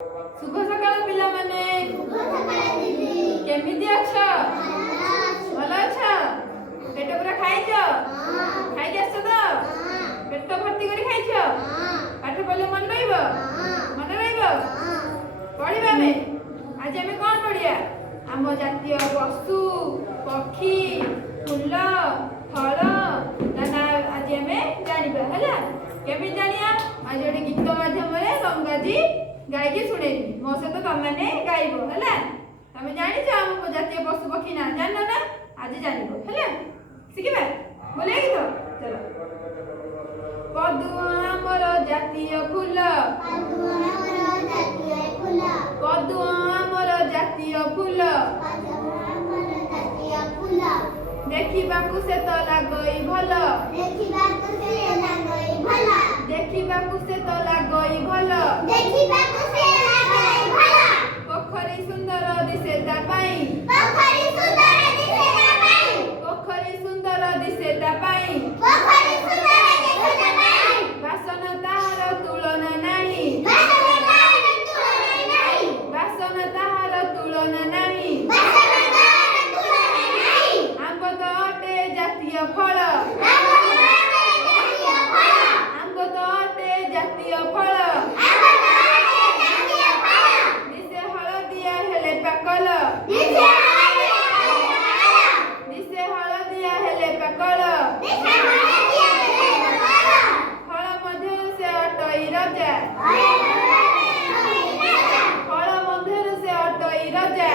शुभ सकाळ पिलामाने केमिति अछ भल अछ पेट पूरा खाइछ खाइ आछ तो पेट भर्ती करी खाइछ पाठ पढ़ले मन रहइबो पढ़िबा में आज आमे कोन पढ़िया आम जातीय वस्तु पक्षी फूल फल ना आज आमे जानिबा हला केमि जानिया आज एक गीत माध्यम रे गंगाजी गायकी शुणे मो सहित तुमने गाइब है तुम जान आम जातीय पशु पक्षी ना जान ना आज जान है शिखा बोले तो चलो पदुआ आमर जातीय फूल पदुआ आमर जातीय फूल देखिबाकू से तो लागई भल देखिबाकू से तो लागई भल पोखरी सुंदर दिसे ता पाई पोखरी सुंदर दिसे ता पाई बासन ताहार तुलना नाही बासन ताहार तुलना नाही आंब तो अटे जातीय फल आंब तो अटे जातीय फल दिसे हळदिया हेले पाकल दिसे हळदिया हेले पाकल फल मध्यरु से अटई रजा फल मध्यरु से अटई रजा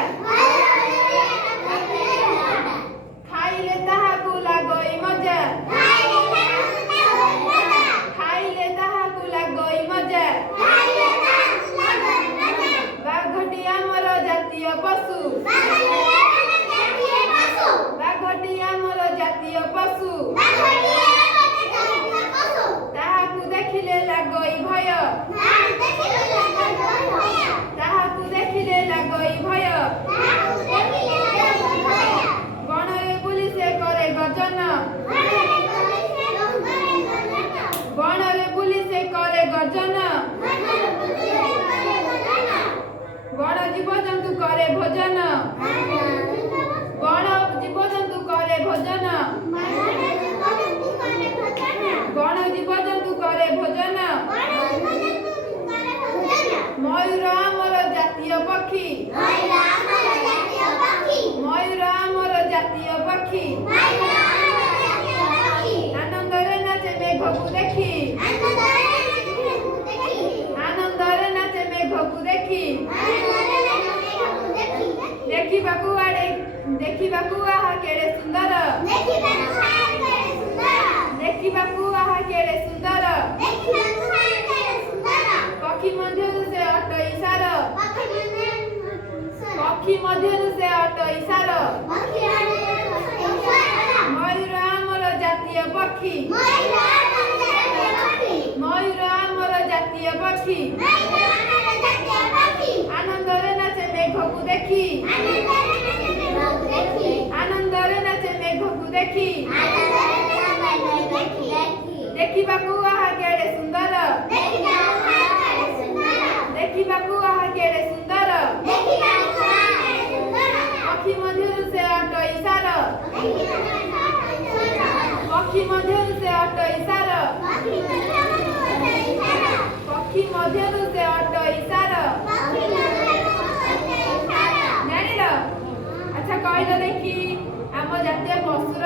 खाइले ताहाकू लागई मजा खाइले ताहाकू लागई मजा बाघटी आमर जातीय पशु बाघटी आमर जातीय पशु ताहाकू देखिले लागई भय ताहाकू देखिले लागई भय गणरे बुली से करे गजन गणरे बुली से करे गजन गण जीवजंतु करे भोजन गण जीवजंतु करे भोजन गण जीवजंतु करे भोजन मयूर आमर जातीय पक्षी मयूर आमर जातीय पक्षी आनंदरे नाचे मेघकू देखी आनंदरे नाचे मेघकू देखी देखिबाकू आहा केड़े सुंदर देखिबाकू आहा केड़े सुंदर पक्षी मध्यरु से अटई सार पक्षी मध्यरु से अटई सार मयूर आमर जातीय पक्षी मयूर आमर जातीय पक्षी आनंदरे नाचे मेघकू देखी आनंदरे नाचे मेघकू देखी देखिबाकू आहा केड़े सुंदर देखिबाकू आहा केड़े सुंदर पक्षी मध्यरु से अटई सार पक्षी मध्यरु से अटई सार पक्षी मध्यरु से अटई सार जानिल अच्छा कहल देखी आम जातीय पशुर